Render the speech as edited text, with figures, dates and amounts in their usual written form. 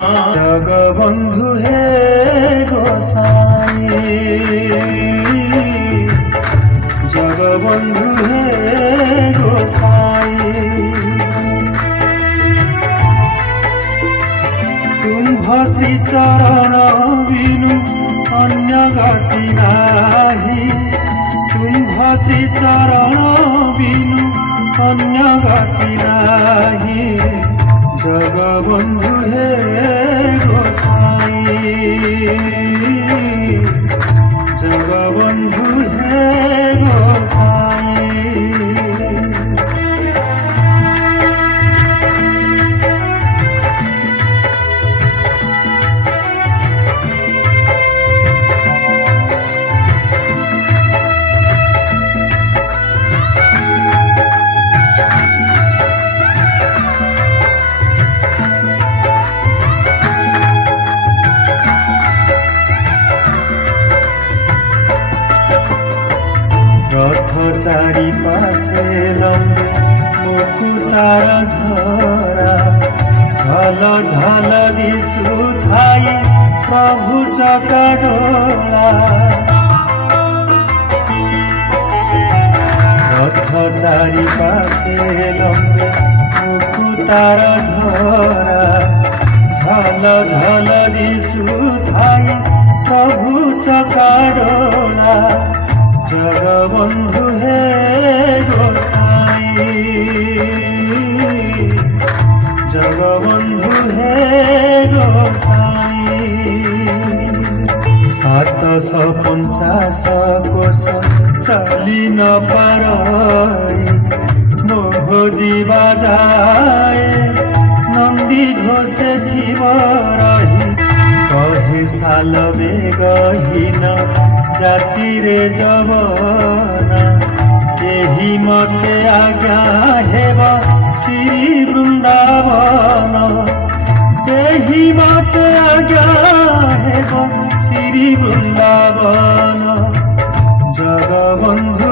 জগবন্ধু হে গোসাই, জগবন্ধু হে গোসাই, তুম্ভ শ্রী চরণ বিনু অন্য গতি নাহি, তুম্ভ শ্রী চরণ বিনু অন্য গতি নাহি, জগবন্ধু হে গোসাই, জগবন্ধু হে গোসাই। রথ চারিপাশে লম্বে মুকুতার ঝরা, ঝল ঝল দিশুথাই প্রভু চকাডোলা। রথ চারিপাশে লম্বে মুকুতার ঝরা, ঝল ঝল দিশুথাই প্রভু চকাডোলা, জগবন্ধু হে গোসাই, জগবন্ধু হে গোসাই। 750 কোশ চলি ন পারই, মোহ জীবা যায় নন্দী ঘোষে থিব রহি, কহে সাল বেগহীন জাতিরে যবন, কেহি মতে আজ্ঞা হেব শ্রী বৃন্দাবন, কেহি মতে আজ্ঞা হেব শ্রী বৃন্দাবন, জগবন্ধু